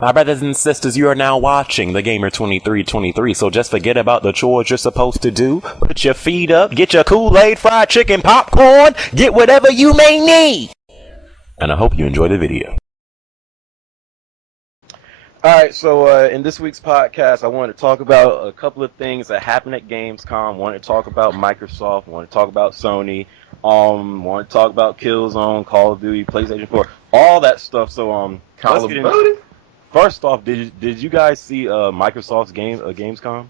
My brothers and sisters, you are now watching The Gamer 2323, so just forget about the chores you're supposed to do. Put your feet up, get your Kool-Aid, fried chicken, popcorn, get whatever you may need. And I hope you enjoy the video. Alright, so in this week's podcast, I wanted to talk about a couple of things that happened at Gamescom. I wanted to talk about Microsoft, I wanted to talk about Sony, wanted to talk about Killzone, Call of Duty, PlayStation 4, all that stuff. So Call of Duty? First off, did you guys see Microsoft's Gamescom?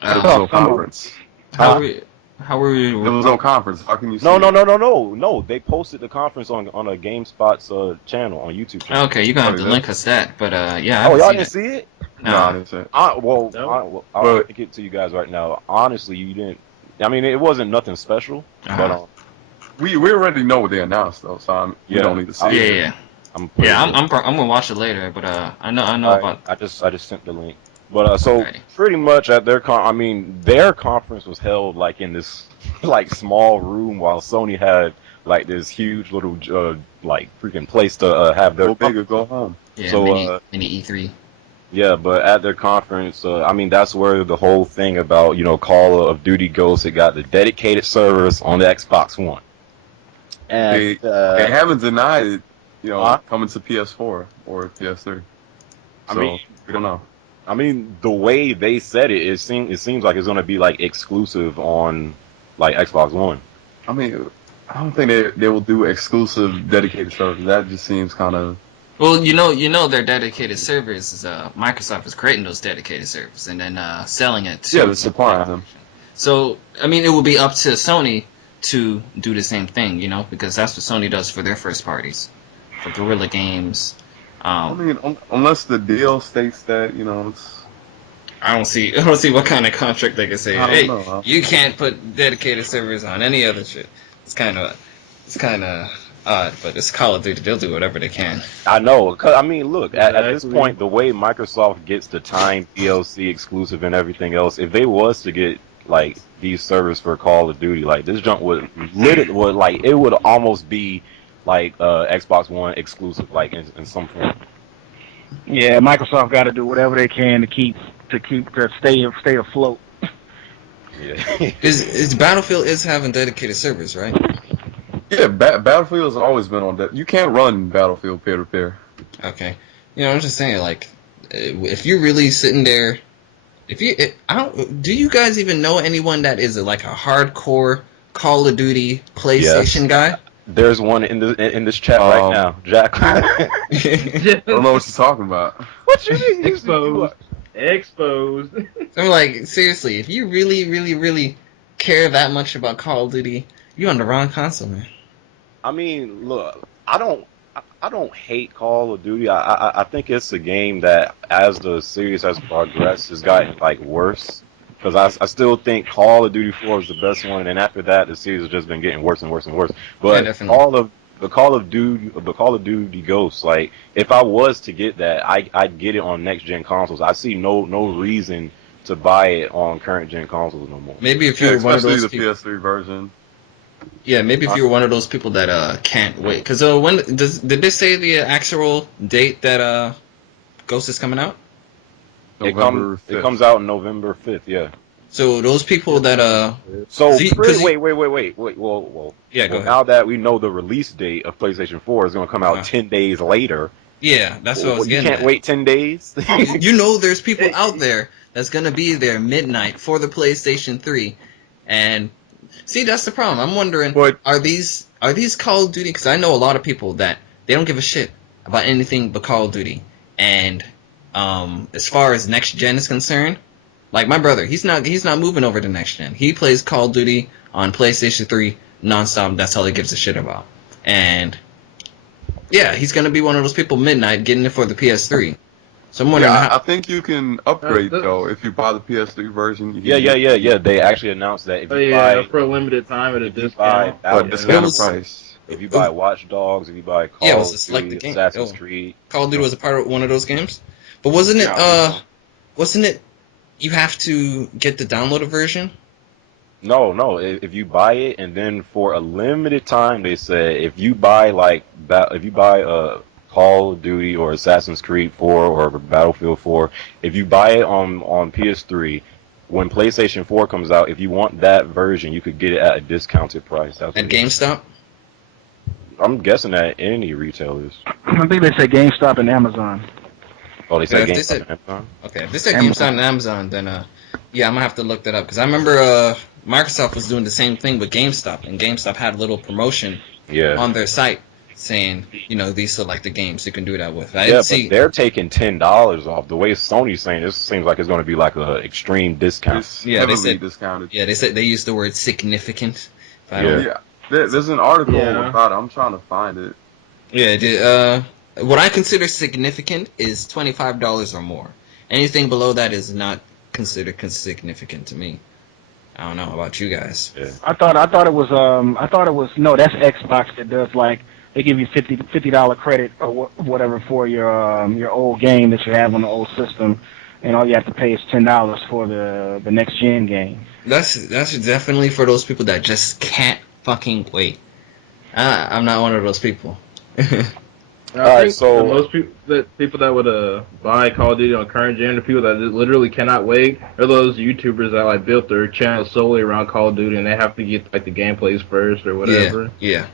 It was on conference. How were we? It was on conference. How can you see No. They posted the conference on a GameSpot's channel, on YouTube channel. Okay, you're gonna have to link us that, but yeah. Oh, y'all didn't see it? No, I didn't see it. I'll link it to you guys right now. Honestly, you didn't. I mean, it wasn't nothing special, but we already know what they announced though, so you don't need to see it. Yeah. I'm gonna watch it later, but I know about. I just sent the link. But so pretty much at their their conference was held like in this like small room, while Sony had like this huge little like freaking place to have their go big or go home. Yeah, so mini E3. Yeah, but at their conference, I mean, that's where the whole thing about, Call of Duty goes. It got the dedicated servers on the Xbox One. And they haven't denied it, coming to PS4 or PS3. I mean, we don't know. I mean, the way they said it, it seems like it's going to be like exclusive on like Xbox One. I mean, I don't think they will do exclusive dedicated servers. That just seems kind of. Well, their dedicated servers is Microsoft is creating those dedicated servers and then selling it to. Yeah, they're supplying them. So I mean, it will be up to Sony to do the same thing, because that's what Sony does for their first parties, for Guerrilla Games. I mean, unless the deal states that it's. I don't see what kind of contract they can say. Hey, you can't put dedicated servers on any other shit. It's kind of odd, but it's Call of Duty. They'll do whatever they can. I know. I mean, look, at this point, the way Microsoft gets the time DLC exclusive and everything else, if they was to get like these servers for Call of Duty, like this junk would almost be like Xbox One exclusive, like in some form. Yeah, Microsoft got to do whatever they can to stay afloat. Yeah. is Battlefield is having dedicated servers, right? Yeah, Battlefield has always been on that. You can't run Battlefield peer to peer. Okay, I'm just saying, like, if you're really sitting there, do you guys even know anyone that is like a hardcore Call of Duty PlayStation guy? There's one in this chat right now, Jack. I don't know what you're talking about. What you mean? Exposed. I'm like, seriously, if you really, really, really care that much about Call of Duty, you're on the wrong console, man. I mean, look, I don't hate Call of Duty. I think it's a game that, as the series has progressed, has gotten like worse. Because I still think Call of Duty 4 is the best one, and after that, the series has just been getting worse and worse and worse. But the Call of Duty Ghosts, like, if I was to get that, I'd get it on next gen consoles. I see no reason to buy it on current gen consoles no more. Maybe if you're one of those the people, PS3 version. Yeah, maybe if you were one of those people that can't wait. Because did they say the actual date that Ghost is coming out? It comes out November 5th, yeah. So those people that wait. Whoa. Yeah, go ahead. Now that we know the release date of PlayStation 4 is going to come out 10 days later. Yeah, that's what I was getting You can't wait 10 days? There's people out there that's going to be there midnight for the PlayStation 3. And see, that's the problem. I'm wondering, are these Call of Duty? Because I know a lot of people that they don't give a shit about anything but Call of Duty. And as far as next gen is concerned, like my brother, he's not moving over to next gen. He plays Call of Duty on PlayStation 3 nonstop. That's all he gives a shit about. And yeah, he's gonna be one of those people midnight getting it for the PS3. So I'm wondering. I think you can upgrade though if you buy the PS3 version. Yeah. They actually announced that if you buy for a limited time at a discount. Discounted price. If you buy Watch Dogs, if you buy Call of Duty, Assassin's Creed. Call of Duty was a part of one of those games. But wasn't it you have to get the downloaded version? No. If you buy it, and then for a limited time, they said if you buy Call of Duty or Assassin's Creed 4 or Battlefield 4, if you buy it on PS3, when PlayStation 4 comes out, if you want that version, you could get it at a discounted price. That's At what GameStop? I'm guessing at any retailers. I think they say GameStop and Amazon. Oh, they Yeah, say if they GameStop said- and Amazon? Okay, if they said Amazon. GameStop and Amazon, then yeah, I'm gonna have to look that up because I remember Microsoft was doing the same thing with GameStop, and GameStop had a little promotion Yeah. on their site saying, these are like the games you can do that with. I Yeah, didn't but see. they're taking $10 off. The way Sony's saying this seems like it's going to be like a extreme discount. It's Yeah, they heavily said- discounted. Yeah, they said they used the word significant. If I Yeah. don't- Yeah, there's an article Yeah. about it. I'm trying to find it. Yeah. What I consider significant is $25 or more. Anything below that is not considered significant to me. I don't know about you guys. Yeah. I thought it was no, that's Xbox that does like they give you $50 credit or whatever for your old game that you have on the old system, and all you have to pay is $10 for the next gen game. That's definitely for those people that just can't fucking wait. I'm not one of those people. I Alright, think so- most people that would buy Call of Duty on current gen, the people that literally cannot wait, are those YouTubers that like built their channel solely around Call of Duty, and they have to get like the gameplays first or whatever. Yeah.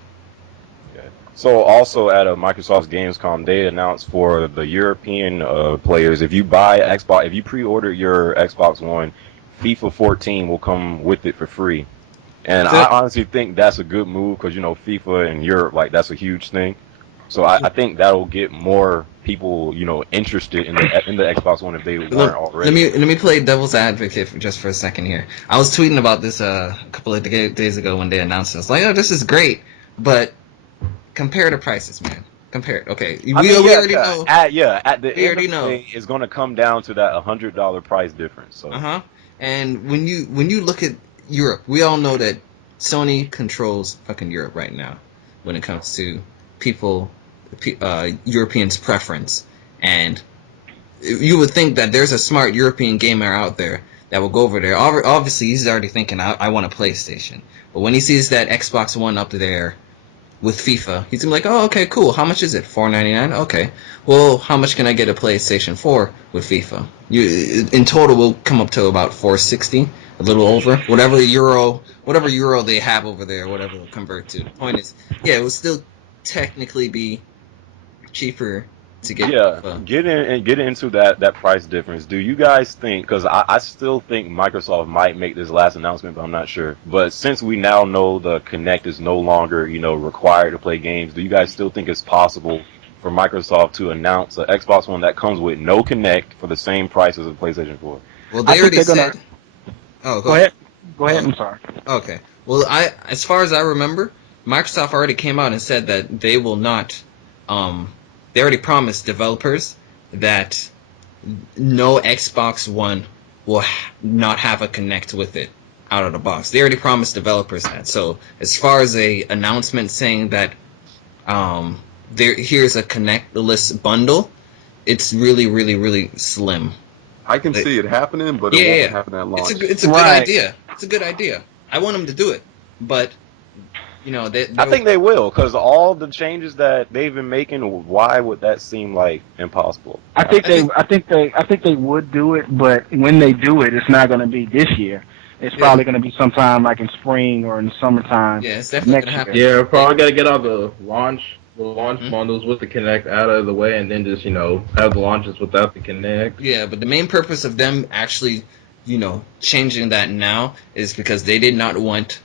So also at Microsoft's Gamescom, they announced for the European players, if you buy Xbox, if you pre-order your Xbox One, FIFA 14 will come with it for free. And I honestly think that's a good move because FIFA in Europe, like that's a huge thing. So I think that'll get more people, interested in the Xbox One if they weren't already. Let me play devil's advocate just for a second here. I was tweeting about this a couple of days ago when they announced it. I was like, oh, this is great, but compare the prices, man. Compare. Okay, we already know. At the We end already of know. the day, it's going to come down to that $100 price difference. So And when you look at Europe, we all know that Sony controls fucking Europe right now when it comes to Europeans' preference. And you would think that there's a smart European gamer out there that will go over there. Obviously, he's already thinking, I want a PlayStation. But when he sees that Xbox One up there with FIFA, he's gonna be like, oh, okay, cool. How much is it? $4.99? Okay. Well, how much can I get a PlayStation 4 with FIFA? In total, will come up to about $4.60, a little over, whatever euro they have over there, whatever it'll convert to. The point is, yeah, it will still technically be cheaper to get. Get into that price difference. Do you guys think? Because I still think Microsoft might make this last announcement, but I'm not sure. But since we now know the Kinect is no longer required to play games, do you guys still think it's possible for Microsoft to announce an Xbox One that comes with no Kinect for the same price as a PlayStation 4? Well, they already said. Oh, Go ahead. Go ahead. I'm sorry. Okay. Well, as far as I remember, Microsoft already came out and said that they will not. They already promised developers that no Xbox One will not have a Kinect with it out of the box. They already promised developers that. So as far as a announcement saying that here's a Kinect-less bundle, it's really, really, really slim. I can see it happening, but it won't happen at launch. It's a good idea. It's a good idea. I want them to do it, but I think they will, because all the changes that they've been making, why would that seem like impossible? I think they would do it, but when they do it, it's not going to be this year. It's probably going to be sometime like in spring or in the summertime. Yeah, it's definitely going to happen. Yeah, we're probably got to get all the launch bundles with the Kinect out of the way, and then just have the launches without the Kinect. Yeah, but the main purpose of them actually, changing that now is because they did not want,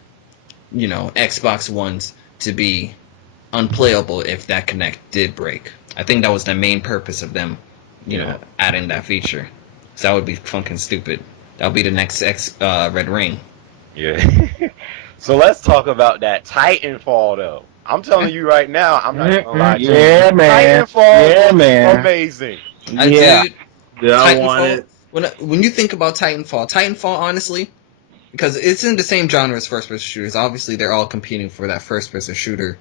Xbox Ones to be unplayable if that Kinect did break. I think that was the main purpose of them, adding that feature. So that would be fucking stupid. That would be the next Red Ring. Yeah. So let's talk about that Titanfall, though. I'm telling you right now, I'm not gonna lie to you. Yeah, man. Titanfall man. amazing. Dude, Yeah, I want Titanfall, it. when you think about Titanfall, honestly, because it's in the same genre as first-person shooters. Obviously, they're all competing for that first-person shooter,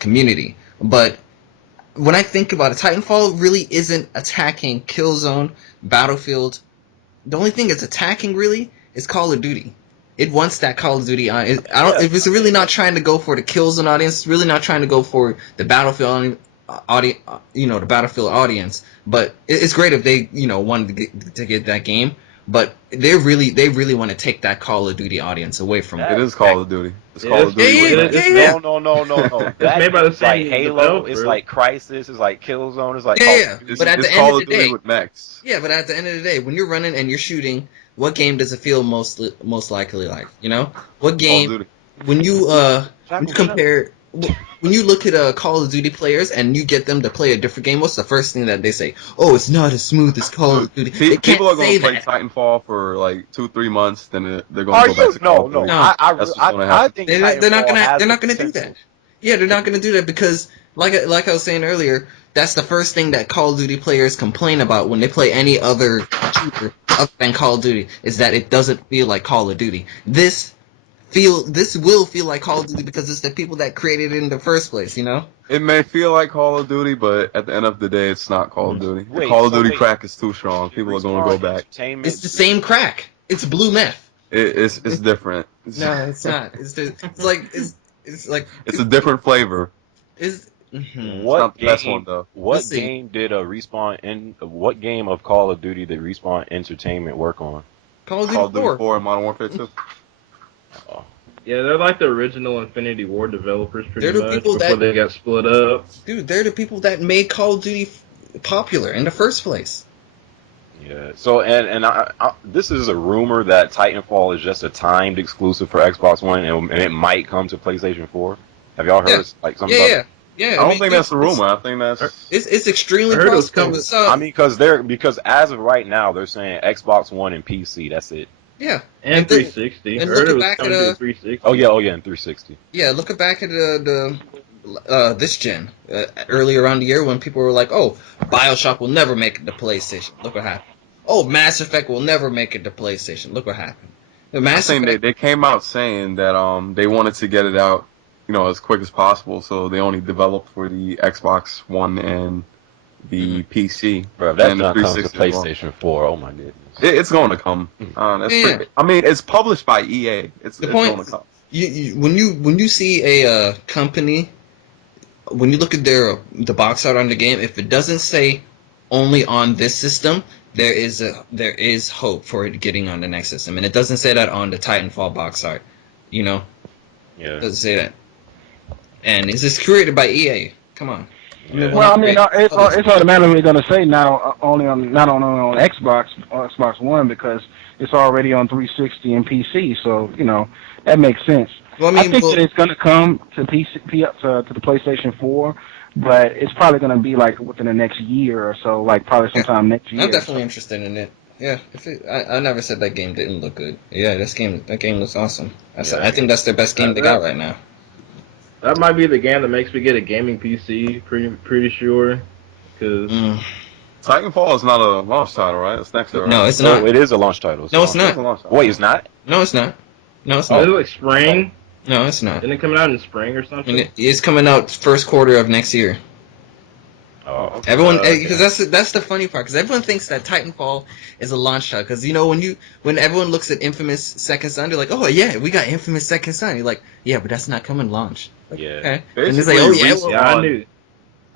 community. But when I think about it, Titanfall really isn't attacking Killzone, Battlefield. The only thing it's attacking really is Call of Duty. It wants that Call of Duty audience. I don't. If it's really not trying to go for the Killzone audience, it's really not trying to go for the Battlefield audience. The Battlefield audience. But it's great if they, wanted to get that game. But they really want to take that Call of Duty audience away from it. It is Call of Duty. It's Call of Duty. Yeah. No. It's made by the It's like same Halo. developer. It's like Crisis. It's like Killzone. It's like Yeah. It's, But at it's the Call end of of the Duty day, with mechs. yeah. But at the end of the day, when you're running and you're shooting, what game does it feel most likely like? What game? Call of Duty. When you compare, when you look at Call of Duty players and you get them to play a different game, what's the first thing that they say? Oh, it's not as smooth as Call of Duty. They can't People are going say to play that. Titanfall for like 2-3 months, then they're going to go back to Call of Duty. I That's what's gonna happen. think They're not Titanfall They're not has going to do potential. that. Yeah, they're not going to do that because, like I was saying earlier, that's the first thing that Call of Duty players complain about when they play any other shooter other than Call of Duty is that it doesn't feel like Call of Duty. This will feel like Call of Duty because it's the people that created it in the first place. It may feel like Call of Duty, but at the end of the day, it's not Call of Duty. The Wait, Call of so Duty crack is too strong. People are going to go back. It's the same crack. It's blue meth. It's different. No, it's not. It's a different flavor. It's What not the game? best one, though. What Let's see. game did what game of Call of Duty did Respawn Entertainment work on? Call of Call Duty of 4. Duty 4 and Modern Warfare 2. Yeah, they're like the original Infinity War developers, pretty They're the much, people before that- they got split up. Dude, they're the people that made Call of Duty popular in the first place. Yeah. So and this is a rumor that Titanfall is just a timed exclusive for Xbox One and it might come to PlayStation 4. Have y'all heard something about it? Yeah. I don't think that's a rumor. I think that's... It's extremely I heard it was possible. coming. So, I mean, because as of right now, they're saying Xbox One and PC. That's it. yeah, And And then- 360. and I heard looking it was back coming at, to the 360. Oh yeah, and 360. yeah. Looking back at this gen earlier around the year when people were like, "Oh, BioShock will never make it to PlayStation." Look what happened. Oh, Mass Effect will never make it to PlayStation. Look what happened. The I Mass think Effect. they came out saying that they wanted to get it out, as quick as possible, so they only developed for the Xbox One and the PC. Bro, if that's and the not coming to 360 as well. PlayStation 4, oh my goodness. It's going to come. I mean, it's published by EA. It's point- going to come. When you see a company, when you look at the box art on the game, if it doesn't say only on this system, there is hope for it getting on the next system, and it doesn't say that on the Titanfall box art. Yeah. It doesn't say that. And it's just created by EA. Come on. Yeah. Well, I mean, it's automatically going to say not only on Xbox or Xbox One because it's already on 360 and PC. So that makes sense. Well, I think that it's going to come to PC to the PlayStation 4, but it's probably going to be like within the next year or so, like probably sometime next year. I'm definitely interested in it. Yeah, I never said that game didn't look good. Yeah, that game looks awesome. I think that's their best game they got right now. That might be the game that makes me get a gaming PC, pretty sure. Because Titanfall is not a launch title, right? It's next year, right? No, it's No, not. it is a launch title. No, it's It's a not. launch title. Wait, it's not? No, it's not. No, it's oh, not. is it like spring? No, it's not. Isn't it coming out in spring or something? And it's coming out first quarter of next year. Oh, okay. Everyone, because that's the funny part. Because everyone thinks that Titanfall is a launch title. Because when everyone looks at Infamous Second Son, they're like, "Oh yeah, we got Infamous Second Son." You're like, "Yeah, but that's not coming launch." Yeah. Okay. And it's Basically, like, "Oh yeah, well, Yeah, I knew.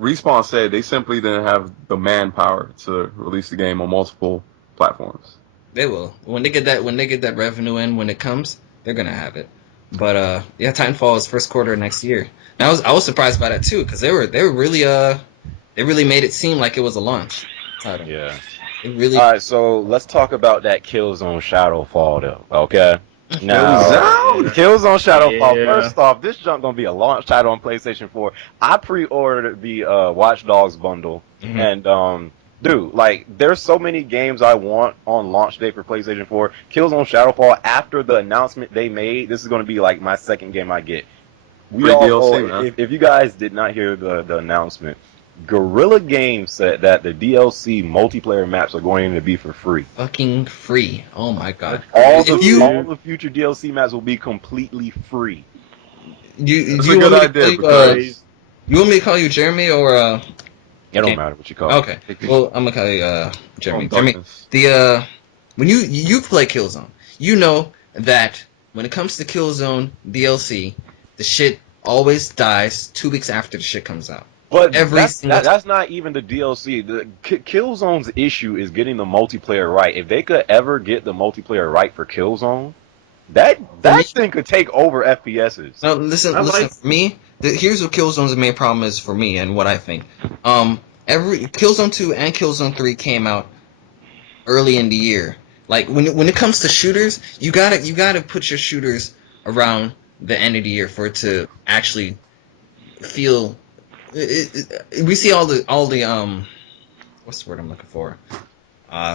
Respawn said they simply didn't have the manpower to release the game on multiple platforms. they will." When they get that revenue in when it comes, they're gonna have it. But yeah, Titanfall is first quarter next year. And I was surprised by that too because they really made it seem like it was a launch title. Yeah. It really. All right, so let's talk about that Killzone Shadowfall, though. Okay. Now, Killzone Shadowfall. Yeah. First off, this junk gonna be a launch title on PlayStation 4. I pre-ordered the Watch Dogs bundle, and dude, like, there's so many games I want on launch day for PlayStation 4. Killzone Shadowfall. After the announcement they made, this is gonna be like my second game I get. Free DLC, man. If you guys did not hear the announcement, Guerrilla Games said that the DLC multiplayer maps are going to be for free. Fucking free. Oh my god. All If you- the future DLC maps will be completely free. It's a good idea because you want me to call you Jeremy or It don't Okay. matter what you call okay? Well, I'm gonna call you Jeremy. Oh, Jeremy, darkness. when you play Killzone, you know that when it comes to Killzone DLC, the shit always dies 2 weeks after the shit comes out. But Single that's not even the DLC. The Killzone's issue is getting the multiplayer right. If they could ever get the multiplayer right for Killzone, that thing could take over FPSs. No, listen. For me, here's what Killzone's main problem is for me, and what I think. Every Killzone 2 and Killzone 3 came out early in the year. Like when it comes to shooters, you gotta put your shooters around the end of the year for it to actually feel. We see all the what's the word I'm looking for?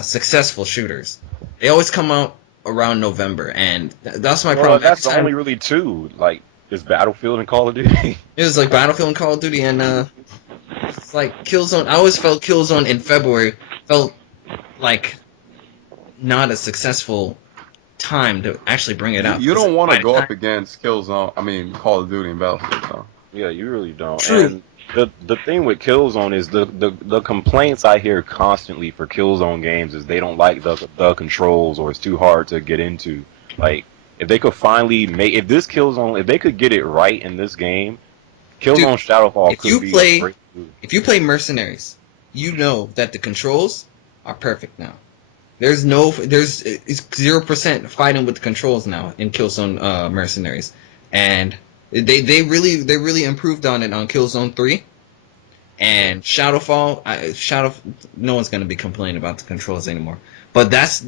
Successful shooters. They always come out around November, and that's my problem. That's only really two. Like, there's Battlefield and Call of Duty. It was like Battlefield and Call of Duty, and it's like Killzone. I always felt Killzone in February felt like not a successful time to actually bring it out. You don't want to go up against Killzone. I mean, Call of Duty and Battlefield. So. Yeah, you really don't. True. And the thing with Killzone is the complaints I hear constantly for Killzone games is they don't like the controls, or it's too hard to get into. Like, if they could finally if they could get it right in this game, Killzone Shadowfall could be a great movie. If you play Mercenaries, you know that the controls are perfect now. There's 0% fighting with the controls now in Killzone Mercenaries, and they really improved on it on Killzone 3 and Shadowfall. No one's gonna be complaining about the controls anymore. But that's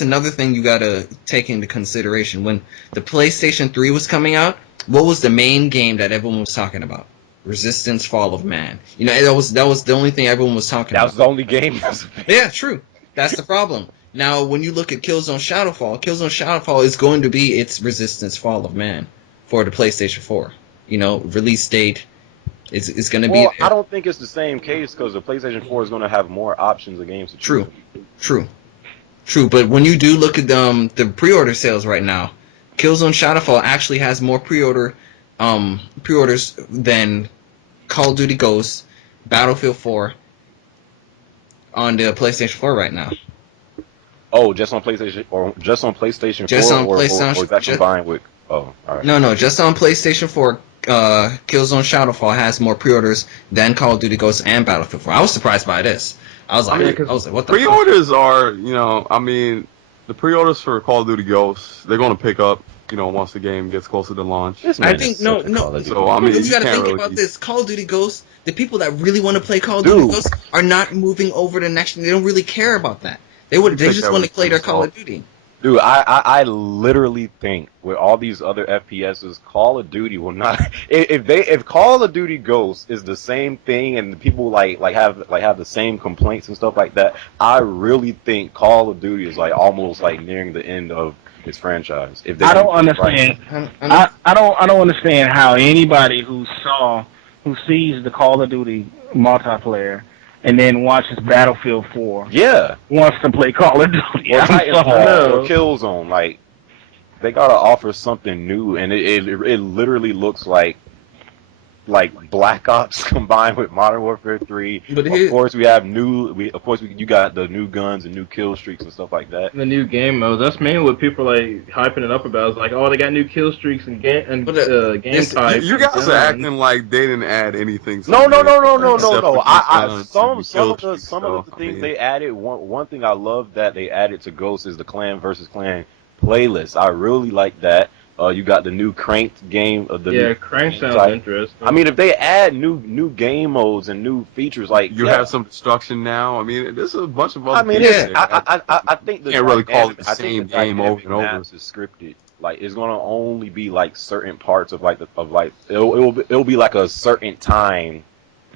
another thing you gotta take into consideration. When the PlayStation 3 was coming out, what was the main game that everyone was talking about? Resistance: Fall of Man. You know, that was the only thing everyone was talking about. That was the only game. Yeah, true. That's the problem. Now, when you look at Killzone Shadowfall is going to be its Resistance: Fall of Man for the PlayStation 4. You know, release date is going to be there. I don't think it's the same case because the PlayStation 4 is going to have more options of games to choose. True. But when you do look at the pre-order sales right now, Killzone Shadowfall actually has more pre-orders than Call of Duty Ghosts, Battlefield 4 on the PlayStation 4 right now. Oh, just on PlayStation 4? Just on or is that combined with? Oh, all right. No, just on PlayStation 4. Killzone Shadowfall has more pre-orders than Call of Duty Ghosts and Battlefield 4. I was surprised by this. I was like, what the pre-orders are, the pre-orders for Call of Duty Ghosts, they're going to pick up, once the game gets closer to launch. I think no. So I mean, you got to think about this. Call of Duty Ghosts, the people that really want to play Call of Duty Ghosts are not moving over to next. They don't really care about that. They just want to play their Call of Duty. Dude, I literally think with all these other FPSs, Call of Duty will not. If Call of Duty Ghosts is the same thing and the people have the same complaints and stuff like that, I really think Call of Duty is almost nearing the end of its franchise. I don't understand. Right. I don't understand how anybody who sees the Call of Duty multiplayer and then watches Battlefield 4. Yeah. Wants to play Call of Duty. Or Titanfall or Killzone. They gotta offer something new, and it literally looks like Black Ops combined with Modern Warfare 3. But of course, you got the new guns and new kill streaks and stuff like that. The new game modes. That's mainly what people are hyping it up about. It's they got new kill streaks and game types. You guys are acting like they didn't add anything. No. Some of the things they added. One thing I love that they added to Ghost is the Clan versus Clan playlist. I really like that. You got the new Cranked game. Cranked sounds interesting. I mean, if they add new game modes and new features, have some destruction now. I mean, there's a bunch of other. I mean, I think the can't really call it the same game over and over. Is scripted. It's gonna only be certain parts of it'll be a certain time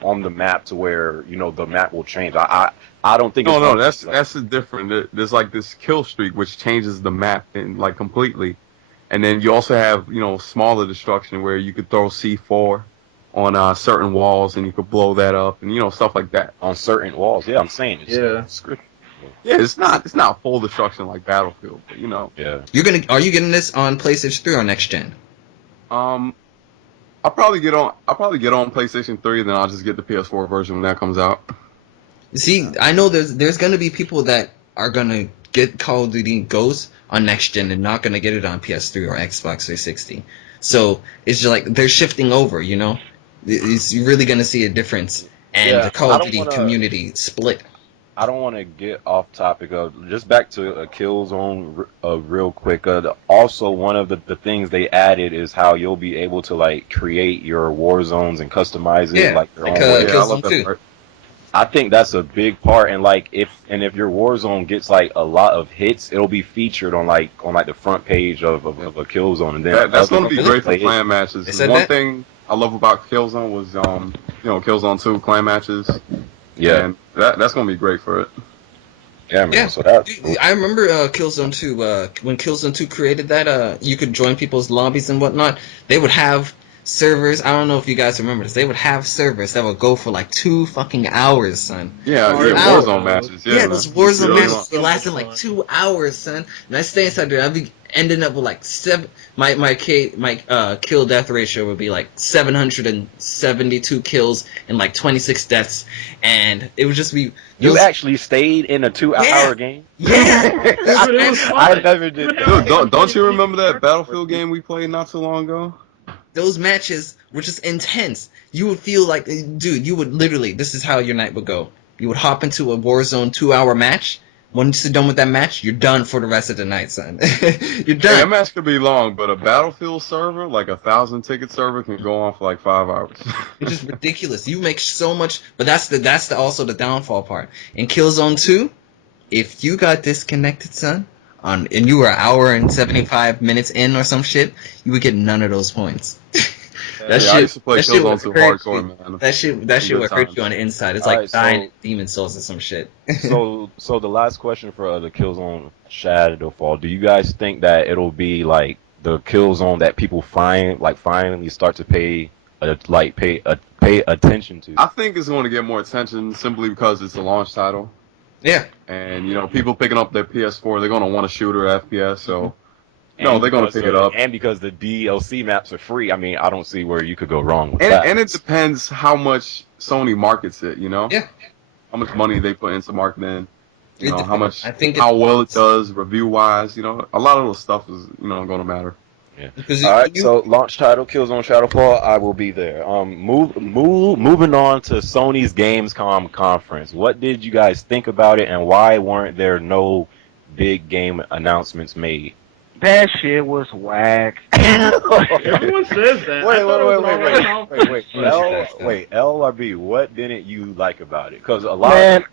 on the map to where the map will change. I don't think. No, that's different. There's this kill streak which changes the map and completely. And then you also have, smaller destruction where you could throw C4 on certain walls and you could blow that up and stuff like that. On certain walls, yeah, I'm saying it's scripted. Yeah, it's not full destruction like Battlefield, but Yeah. Are you getting this on PlayStation 3 or next gen? I'll probably get on PlayStation 3, then I'll just get the PS4 version when that comes out. See, I know there's gonna be people that are gonna get Call of Duty Ghosts on next gen. They're not gonna get it on PS3 or Xbox 360. So it's just like they're shifting over. You know, you're really gonna see a difference, and the Call of Duty community split. I don't want to get off topic of just back to Killzone real quick. Also, one of the things they added is how you'll be able to like create your war zones and customize it like your own way. Yeah, I love that part. I think that's a big part, and like if your war zone gets like a lot of hits, it'll be featured on the front page of a Killzone, and then that's going to be great for clan matches. One thing I love about Killzone was Killzone 2 clan matches. Yeah, and that's gonna be great for it. Yeah, man. Yeah. So that I remember Killzone 2. When Killzone 2 created that, you could join people's lobbies and whatnot. They would have servers. I don't know if you guys remember this. They would have servers that would go for like 2 fucking hours, son. Yeah, Warzone matches. Yeah, those Warzone matches they lasted like 2 hours, son. And I stay inside there. I'd be ending up with like my kill death ratio would be like 772 kills and like 26 deaths, and it would just be. You actually stayed in a 2-hour game? Yeah, I never did. Dude, don't you remember that Battlefield game we played not so long ago? Those matches were just intense. You would feel like, dude, you would literally. This is how your night would go. You would hop into a Warzone 2-hour match. Once you're done with that match, you're done for the rest of the night, son. You're done. That match could be long, but a Battlefield server, like a 1,000-ticket server, can go on for like 5 hours. It's just ridiculous. You make so much, but that's also the downfall part. In Killzone 2, if you got disconnected, son, and you were an hour and 75 minutes in or some shit, you would get none of those points. I used to play Killzone 2 hardcore, man. That shit would hurt you on the inside. It's like dying Demon Souls or some shit. so the last question for the Killzone Shadowfall, do you guys think that it'll be like the Killzone that people finally start to pay attention to? I think it's going to get more attention simply because it's a launch title. Yeah. And people picking up their PS4, they're going to want a shooter FPS, so no, they're going to pick it up. And because the DLC maps are free, I mean, I don't see where you could go wrong with that. And it depends how much Sony markets it, Yeah. How much money they put into marketing, how well it does review-wise, a lot of those stuff is, going to matter. Yeah. All right, so launch title, Killzone Shadowfall, I will be there. Moving on to Sony's Gamescom conference. What did you guys think about it, and why weren't there no big game announcements made? That shit was whack. Everyone says that. Wait, L or B, what didn't you like about it? Because a lot of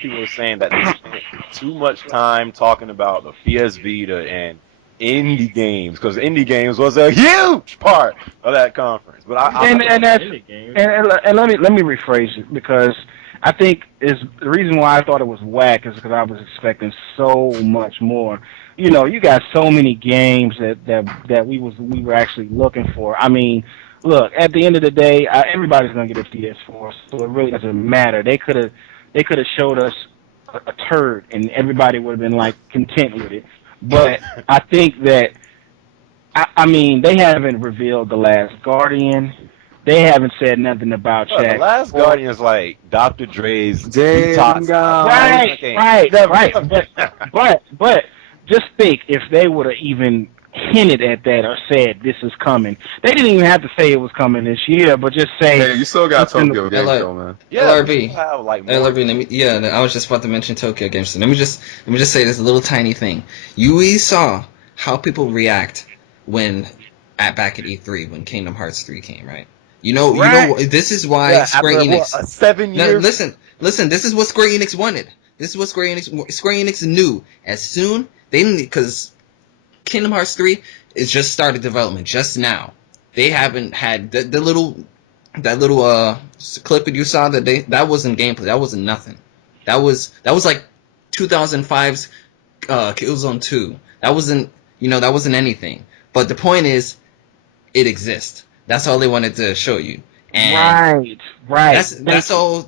people are saying that they spent too much time talking about the PS Vita and indie games, because indie games was a huge part of that conference. But let me rephrase it, because I think the reason why I thought it was whack is because I was expecting so much more. You got so many games that we were actually looking for. I mean, look, at the end of the day, everybody's gonna get a PS4, so it really doesn't matter. They could have showed us a turd, and everybody would have been like content with it. But I think that I mean, they haven't revealed The Last Guardian. They haven't said nothing about Shaq. The Last Guardian is like Dr. Dre's detox. Right. But just think if they would have even hinted at that or said this is coming. They didn't even have to say it was coming this year, but just say. Hey, you still got Tokyo Game Show, man. Yeah, LRB. I was just about to mention Tokyo Game Show. Let me just say this little tiny thing. We saw how people react back at E3 when Kingdom Hearts 3 came, right? You know, this is why Square Enix. 7 years. Now, listen. This is what Square Enix wanted. This is what Square Enix knew as soon because Kingdom Hearts 3 is just started development just now. They haven't had that little clip that you saw that wasn't gameplay. That wasn't nothing. That was like 2005's Killzone 2. That wasn't anything. But the point is, it exists. That's all they wanted to show you. And right. That's all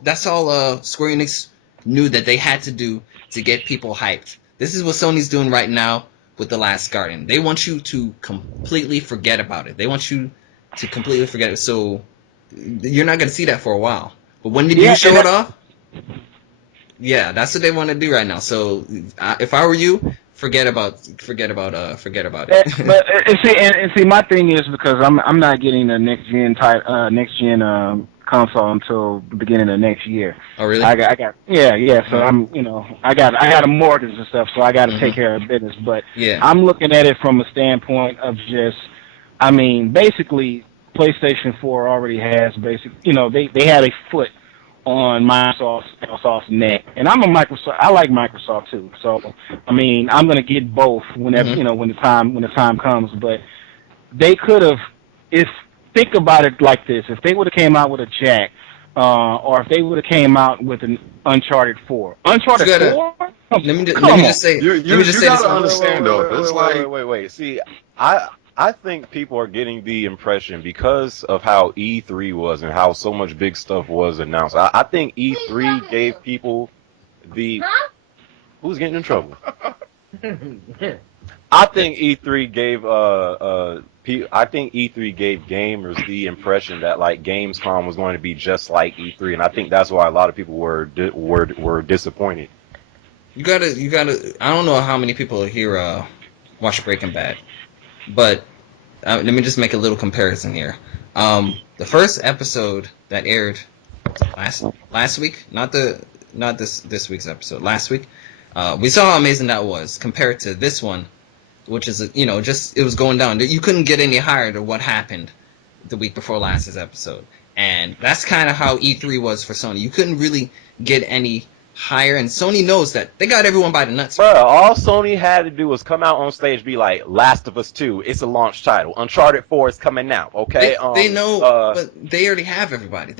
Square Enix knew that they had to do to get people hyped. This is what Sony's doing right now with The Last Guardian. They want you to completely forget about it. They want you to completely forget it. So you're not going to see that for a while. But when did you show it off? Yeah, that's what they want to do right now. So if I were you, forget about it. But see, my thing is because I'm not getting the next gen console until the beginning of next year. Oh, really? I got yeah. So I got a mortgage and stuff, so I got to take care of business. But yeah, I'm looking at it from a standpoint of just, basically PlayStation 4 already has they had a foot on Microsoft's neck, and I like Microsoft too. So I'm gonna get both whenever when the time comes. But they could have, think about it like this: if they would have came out with a Jack, or if they would have came out with an Uncharted 4, Uncharted 4. Let me just say gotta understand though. It's wait. See, I think people are getting the impression because of how E3 was and how so much big stuff was announced. I think E3 gave people who's getting in trouble. I think E3 gave gamers the impression that like Gamescom was going to be just like E3, and I think that's why a lot of people were disappointed. You gotta. I don't know how many people here watch Breaking Bad, but let me just make a little comparison here. The first episode that aired last week, not this week's episode, last week, we saw how amazing that was compared to this one, which is it was going down. You couldn't get any higher to what happened the week before last's episode, and that's kind of how E3 was for Sony. You couldn't really get any higher, and Sony knows that. They got everyone by the nuts. Bro, all Sony had to do was come out on stage, be like, Last of Us 2, it's a launch title. Uncharted 4 is coming out, okay? They know, but they already have everybody.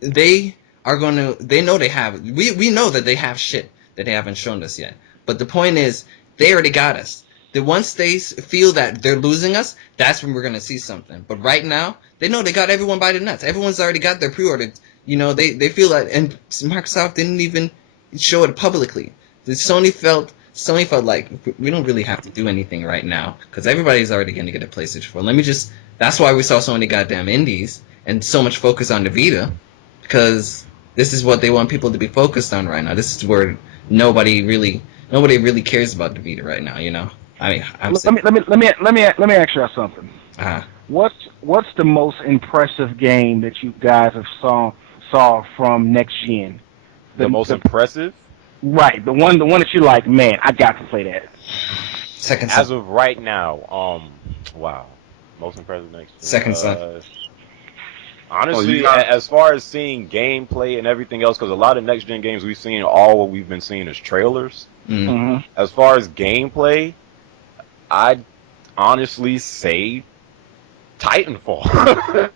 They are going to, they know they have, we know that they have shit that they haven't shown us yet. But the point is, they already got us. Once they feel that they're losing us, that's when we're going to see something. But right now, they know they got everyone by the nuts. Everyone's already got their pre-order. They feel that, and Microsoft didn't even show it publicly. Sony felt like we don't really have to do anything right now because everybody's already going to get a PlayStation 4. That's why we saw so many goddamn indies and so much focus on the Vita, because this is what they want people to be focused on right now. This is where nobody really cares about the Vita right now. Let me ask you something. What's the most impressive game that you guys have saw from next gen? The most impressive? Right, the one that you like, man, I got to play that. As of right now, wow, most impressive next gen. Second Son. Honestly, as far as seeing gameplay and everything else, because a lot of next gen games we've seen, all what we've been seeing is trailers. Mm-hmm. As far as gameplay, I'd honestly say Titanfall.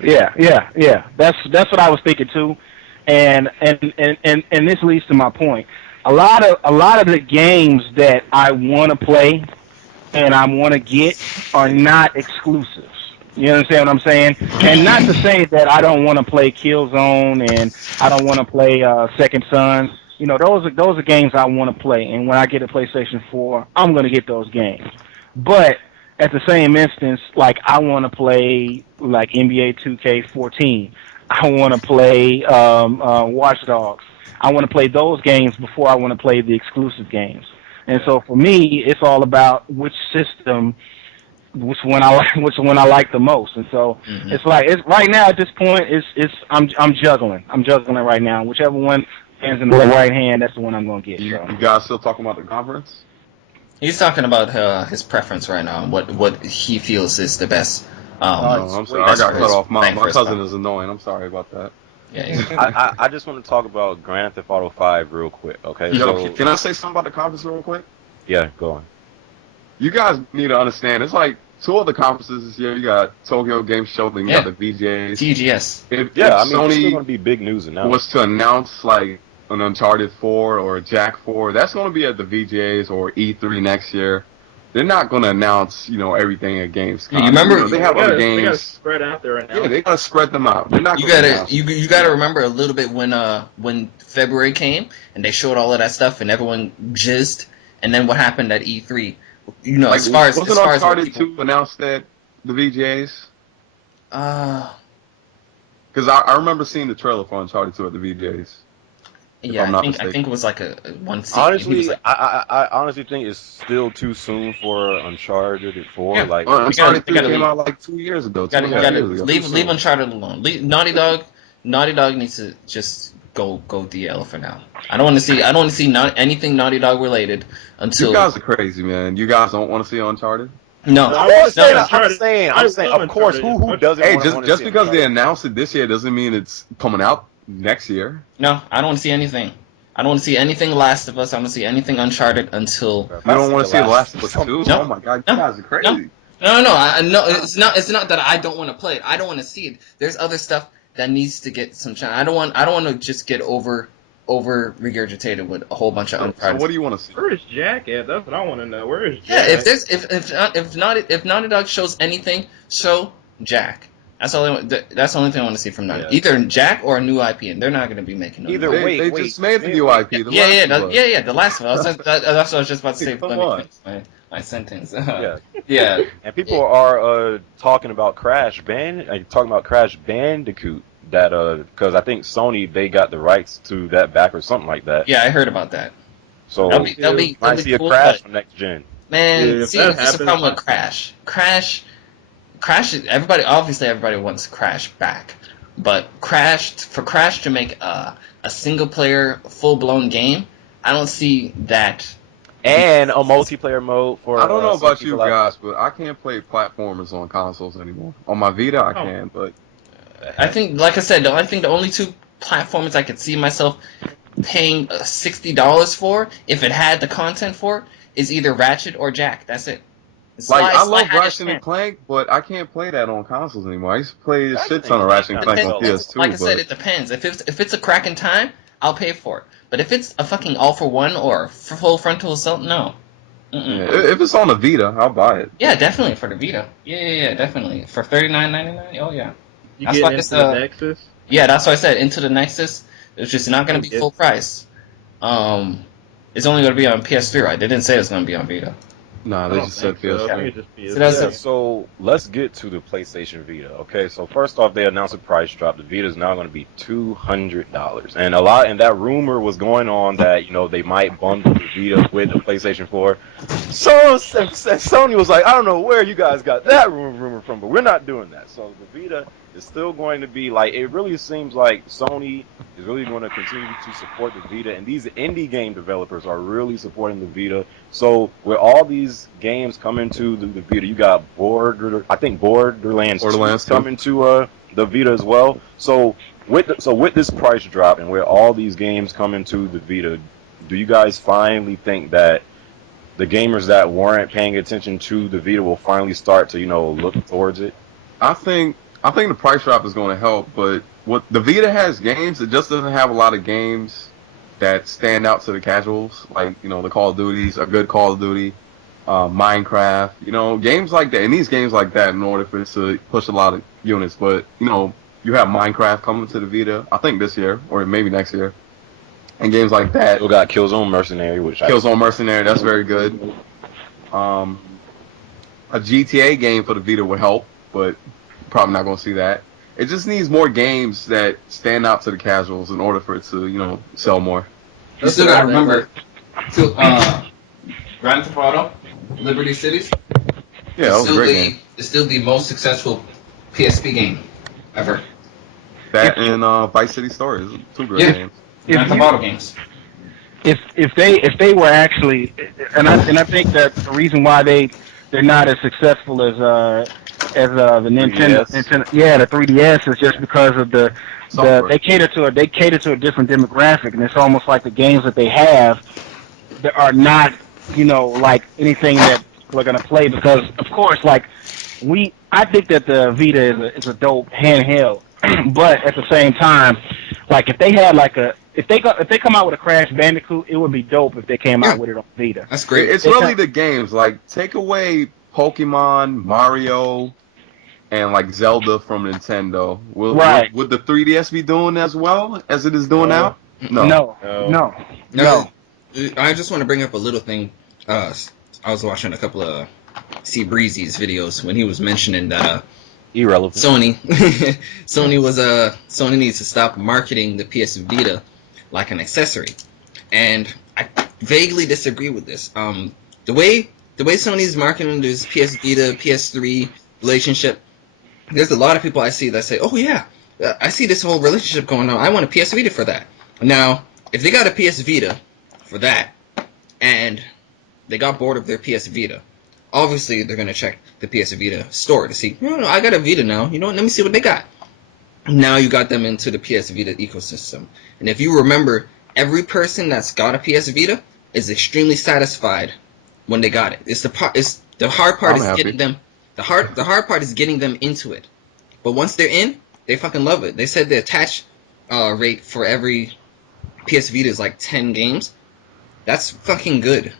Yeah. That's what I was thinking too, and this leads to my point. A lot of the games that I want to play and I want to get are not exclusives. You understand what I'm saying? And not to say that I don't want to play Killzone and I don't want to play Second Son. Those are games I want to play, and when I get a PlayStation 4, I'm going to get those games. But at the same instance, like I want to play like NBA 2K14. I want to play Watch Dogs. I want to play those games before I want to play the exclusive games. And so for me, it's all about which one I like the most. And so it's right now at this point, I'm juggling. I'm juggling right now. Whichever one hands in the right hand, that's the one I'm going to get. You guys still talking about the conference? He's talking about his preference right now, what he feels is the best. I'm sorry, I got cut off. My cousin is annoying. I'm sorry about that. Yeah. I just want to talk about Grand Theft Auto 5 real quick, okay? Can I say something about the conference real quick? Yeah, go on. You guys need to understand, it's like two other conferences this year. You got Tokyo Game Show, then you got the VJs. TGS. If Sony it's still going to be big news announcement. Was to announce like an Uncharted 4 or a Jack 4, that's going to be at the VJs or E3 next year. They're not going to announce, everything at Gamescom. You remember they have other games. They got to spread out there right now. Yeah, they got to spread them out. They're not. You gotta remember a little bit when February came and they showed all of that stuff and everyone jizzed, and then what happened at E3. As far as Uncharted 2 announced at the VJs? Because I remember seeing the trailer for Uncharted 2 at the VJs. Yeah, I'm not I mistaken. think it was like a one season. Honestly, Like, I honestly think it's still too soon for Uncharted 4. yeah. Like, Uncharted They 3 gotta came leave. out like 2 years ago, two Gotta and a half gotta years ago. leave Uncharted alone. Naughty Dog needs to just go DL for now. I don't want to see not anything Naughty Dog related You until guys are crazy, man. You guys don't want to see Uncharted? no. No, I'm I want to see saying, Uncharted. I'm saying, love of course, Uncharted. who doesn't Hey, want to just see because they Uncharted? announced it this year doesn't mean it's coming out next year. No, I don't want to see anything. I don't want to see anything Last of Us. I don't want to see anything Uncharted until You don't want to see The Last of Us 2? No. Oh my god, No. you guys are crazy. No. No. It's not that I don't want to play it. I don't want to see it. There's other stuff that needs to get some shine. I don't want to just get over regurgitated with a whole bunch of So Uncharted. what do you want to see? Where is Jack at? That's what I want to know. Where is Yeah, Jack? if Naughty Dog shows anything, show Jack. That's all. That's the only thing I want to see from Naughty. Yeah. Either Jack or a new IP, and they're not going to be making no Either new way. They just made the new IP. The Last of Us. Yeah. The Last of Us. That's what I was just about to say. Come Let me on. finish my sentence. Yeah. Yeah. And people are talking about talking about Crash Bandicoot. That because I think Sony they got the rights to that back or something like that. Yeah, I heard about that. So That'll be might see cool, a Crash but- from next gen. Man, Yeah, if see, that that's the happens, problem with Crash. Crash. Everybody wants Crash back, but for Crash to make a single player full blown game, I don't see that. And a multiplayer mode for. I don't know some about you people out- guys, but I can't play platformers on consoles anymore. On my Vita, I can, but I think, like I said, I think the only two platforms I could see myself paying $60 for, if it had the content for, is either Ratchet or Jack. That's it. I love Sly had Ratchet his and Clank, but I can't play that on consoles anymore. I used to play a Ratchet shit and ton of Clank Ratchet and kinda Clank on sucks. PS2. Like I said, it depends. If it's a cracking time, I'll pay for it. But if it's a fucking all for one or full frontal assault, no. Yeah, if it's on the Vita, I'll buy it. Yeah, definitely for the Vita. Yeah, definitely for $39.99. Oh yeah. You That's get why into it's, the Nexus? Yeah, that's why I said Into the Nexus. It's just not going to be Okay. full price. It's only going to be on PS3, right? They didn't say it's going to be on Vita. Nah, I they don't just said think so. I PS3. think it's just PS4. So that's Yeah, it. so let's get to the PlayStation Vita. Okay, so first off, they announced a price drop. The Vita is now going to be $200, and that rumor was going on that they might bundle the Vita with the PlayStation 4. So Sony was like, I don't know where you guys got that rumor from, but we're not doing that. So the Vita is still going to be like. It really seems like Sony is really going to continue to support the Vita, and these indie game developers are really supporting the Vita. So with all these games coming to the Vita, you got Borderlands 2 2. coming to the Vita as well. So with this price drop and with all these games coming to the Vita, do you guys finally think that the gamers that weren't paying attention to the Vita will finally start to look towards it? I think the price drop is going to help, but what the Vita has games, it just doesn't have a lot of games that stand out to the casuals, like the Call of Duties, a good Call of Duty, Minecraft, games like that. And these games like that, in order for it to push a lot of units, but you have Minecraft coming to the Vita, I think this year or maybe next year, and games like that. Still got Killzone Mercenary, which Killzone Mercenary, that's very good. A GTA game for the Vita would help, but probably not going to see that. It just needs more games that stand out to the casuals in order for it to, sell more. You still got to remember, Grand Theft Auto, Liberty Cities. Yeah, that was a great game. It's still the most successful PSP game ever. That and Vice City Stories, two great games. Grand Theft Auto games. If they were actually, and I think that the reason why they're not as successful as the Nintendo, 3DS. the 3DS is just because of they cater to a different demographic, and it's almost like the games that they have that are not like anything that we're gonna play, because of course I think that the Vita is a dope handheld, but at the same time, like if they had if they come out with a Crash Bandicoot, it would be dope if they came out with it on Vita. That's great. It's really the games. Like, take away Pokemon, Mario, and like Zelda from Nintendo. Would the 3DS be doing as well as it is doing now? No. I just want to bring up a little thing. I was watching a couple of C Breezy's videos when he was mentioning that irrelevant. Sony needs to stop marketing the PS Vita like an accessory. And I vaguely disagree with this. The way Sony's marketing this PS Vita, PS3 relationship, there's a lot of people I see that say, "Oh yeah, I see this whole relationship going on. I want a PS Vita for that." Now, if they got a PS Vita for that, and they got bored of their PS Vita, obviously they're gonna check the PS Vita store to see. I got a Vita now. You know what? Let me see what they got. Now you got them into the PS Vita ecosystem, and if you remember, every person that's got a PS Vita is extremely satisfied when they got it. The hard part is getting them. The hard part is getting them into it. But once they're in, they fucking love it. They said the attach rate for every PS Vita is like 10 games. That's fucking good.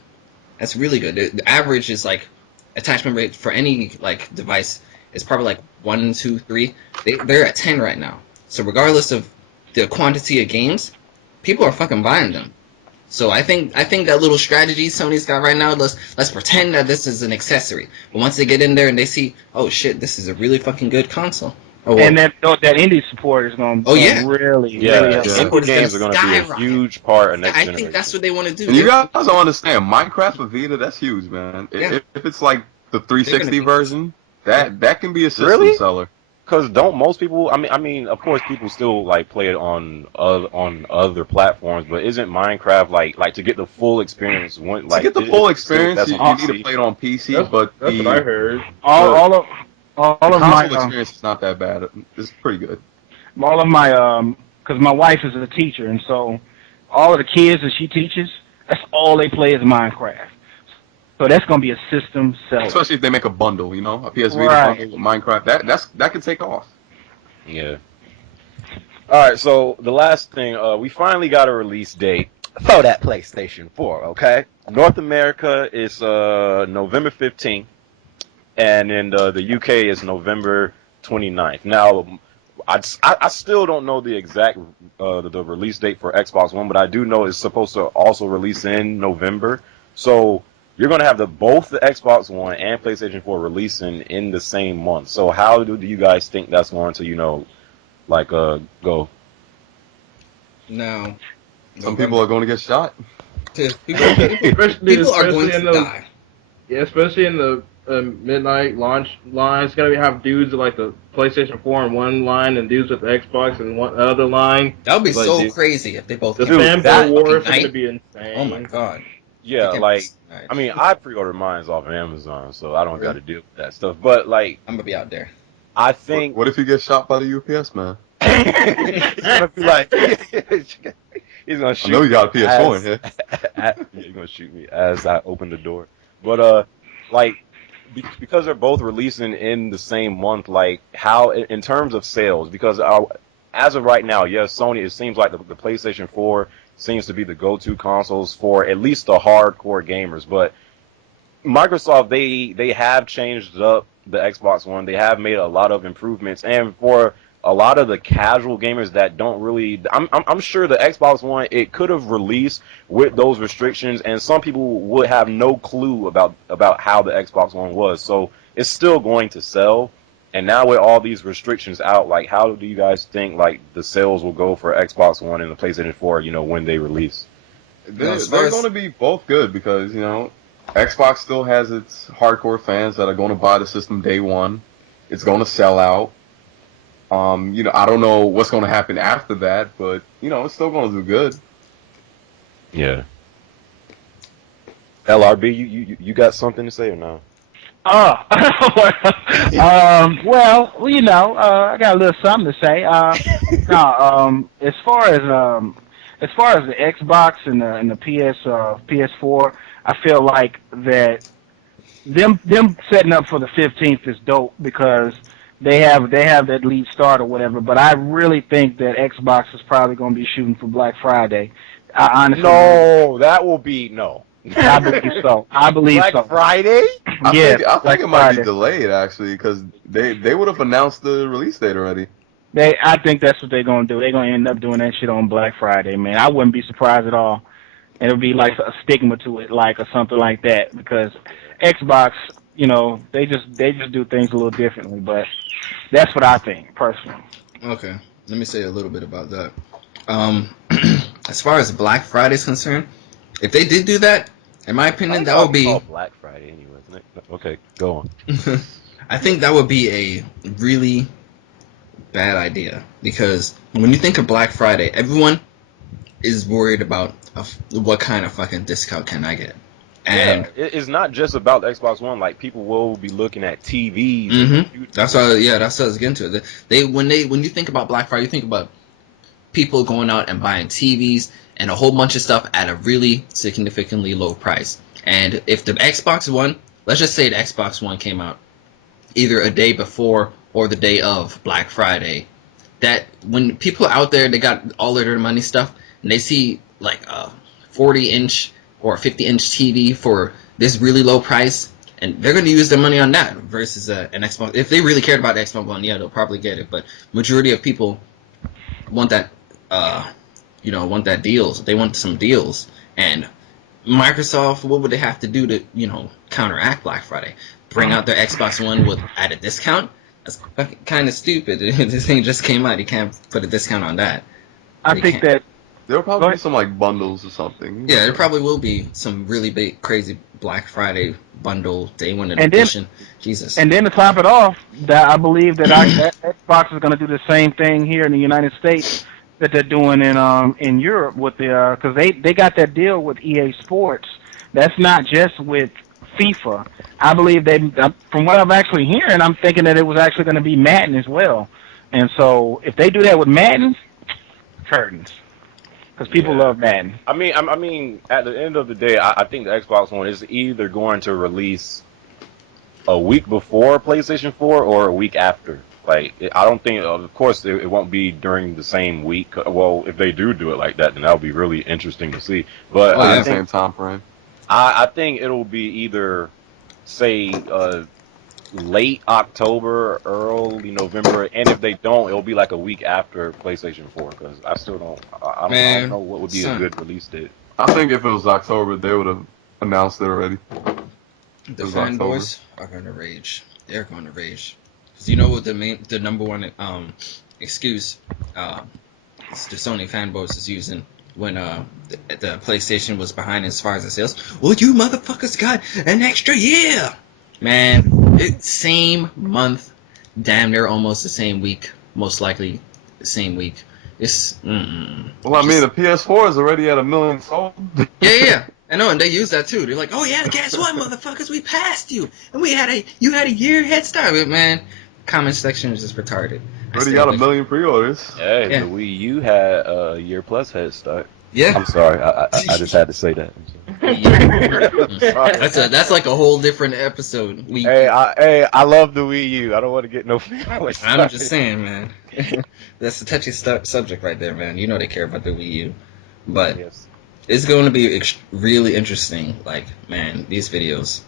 That's really good. The average is like attachment rate for any like device is probably like 1, 2, 3. They're at 10 right now. So regardless of the quantity of games, people are fucking buying them. So I think that little strategy Sony's got right now, let's pretend that this is an accessory. But once they get in there and they see, oh shit, this is a really fucking good console. Oh, well. And that indie support is going to really help. Indie games are going to be a huge part of next generation. I think that's what they want to do. And you guys don't understand, Minecraft for Vita, that's huge, man. If it's like the 360 version, that can be a system seller. Because don't most people? I mean, of course, people still like play it on other platforms, but isn't Minecraft like to get the full experience? To get the full experience, you need to play it on PC. That's what I heard. All of my experience is not that bad. It's pretty good. All of my because my wife is a teacher, and so all of the kids that she teaches, that's all they play is Minecraft. So that's gonna be a system seller. Especially if they make a bundle, a PS Vita bundle with Minecraft. That could take off. Yeah. All right. So the last thing, we finally got a release date for that PlayStation 4. Okay. North America is November 15th, and in the UK is November 29th. Now, I still don't know the exact the release date for Xbox One, but I do know it's supposed to also release in November. So you're going to have both the Xbox One and PlayStation 4 releasing in the same month. So how do you guys think that's going to, go? No. Some people are going to get shot. People are going to die. Yeah, especially in the midnight launch line. It's going to have dudes with like the PlayStation 4 in one line and dudes with the Xbox in one other line. That would be so crazy if they both came. The fanboy war is going to be insane. Oh my god. Yeah, I mean, I pre-ordered mine off of Amazon, so I don't got to deal with that stuff. But I'm gonna be out there. I think. What if you get shot by the UPS man? He's gonna be like, he's gonna shoot. I know you got a PS4 in here. Yeah, he's gonna shoot me as I open the door. But because they're both releasing in the same month, how in terms of sales, because as of right now, yes, Sony. It seems like the PlayStation 4 seems to be the go-to consoles for at least the hardcore gamers. But Microsoft, they have changed up the Xbox One. They have made a lot of improvements, and for a lot of the casual gamers that don't really, I'm sure the Xbox One, it could have released with those restrictions, and some people would have no clue about how the Xbox One was. So it's still going to sell. And now with all these restrictions out, how do you guys think the sales will go for Xbox One and the PlayStation 4, when they release? They're going to be both good because, Xbox still has its hardcore fans that are going to buy the system day one. It's going to sell out. I don't know what's going to happen after that, but, it's still going to do good. Yeah. LRB, you got something to say or no? Well, I got a little something to say. As far as the Xbox and the PS4, I feel like that them setting up for the 15th is dope because they have that lead start or whatever. But I really think that Xbox is probably going to be shooting for Black Friday. I honestly, that will be no. I believe so. Black Friday? I think it might be delayed actually because they would have announced the release date already. I think that's what they're gonna do. They're gonna end up doing that shit on Black Friday, man. I wouldn't be surprised at all. And it'll be like a stigma to it, or something like that, because Xbox, they just do things a little differently. But that's what I think personally. Okay, let me say a little bit about that. as far as Black Friday is concerned, if they did do that, in my opinion, that would be Black Friday anyway, isn't it? Okay, go on. I think that would be a really bad idea because when you think of Black Friday, everyone is worried about what kind of fucking discount can I get. And it's not just about the Xbox One. Like people will be looking at TVs. Mm-hmm. That's what I was getting to. When you think about Black Friday, you think about people going out and buying TVs and a whole bunch of stuff at a really significantly low price. And if the Xbox One, let's just say the Xbox One came out either a day before or the day of Black Friday, that when people out there, they got all of their money stuff and they see like a 40-inch or a 50-inch TV for this really low price, and they're going to use their money on that versus an Xbox. If they really cared about the Xbox One, yeah, they'll probably get it. But majority of people want that, want that deals. They want some deals. And Microsoft, what would they have to do to, counteract Black Friday? Bring out their Xbox One at a discount? That's kind of stupid. This thing just came out. You can't put a discount on that. I think that there'll probably be some like bundles or something. Yeah, there probably will be some really big, crazy Black Friday bundle day one edition. Jesus. And then to top it off, that I believe that Xbox is going to do the same thing here in the United States that they're doing in Europe with the because they got that deal with EA Sports. That's not just with FIFA. I believe from what I'm actually hearing, I'm thinking that it was actually going to be Madden as well. And so if they do that with Madden, curtains. Because people love Madden. I mean, at the end of the day, I think the Xbox One is either going to release a week before PlayStation 4 or a week after. Like, I don't think, of course, it won't be during the same week. Well, if they do it like that, then that'll be really interesting to see. But I think, same time frame. I think it'll be either, say, late October, early November, and if they don't, it'll be like a week after PlayStation 4. Because I still don't, I don't know what would be a good release date. I think if it was October, they would have announced it already. The fanboys are gonna rage. They're gonna rage. Cause you know what the number one excuse the Sony fanboys is using when the PlayStation was behind as far as the sales. Well, you motherfuckers got an extra year, man. Same month, damn near almost the same week, most likely the same week. It's well, I mean, the PS4 is already at 1 million sold. Yeah. I know, and they use that too. They're like, "Oh yeah, guess what, motherfuckers? We passed you, and you had a year head start." But man, comment section is just retarded. Already got 1 million pre-orders. Hey, the Wii U had a year plus head start. Yeah. I'm sorry, I just had to say that. That's like a whole different episode. I love the Wii U. I don't want to get no feelings. I'm just saying, man. That's a touchy subject right there, man. You know they care about the Wii U, but. Yes. It's going to be really interesting. Like, man, these videos,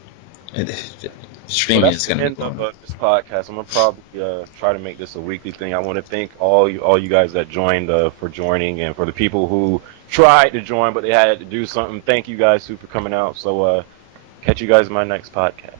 streaming is going to be cool. This podcast, I'm going to probably try to make this a weekly thing. I want to thank all you guys that joined for joining, and for the people who tried to join but they had to do something. Thank you guys too for coming out. So catch you guys in my next podcast.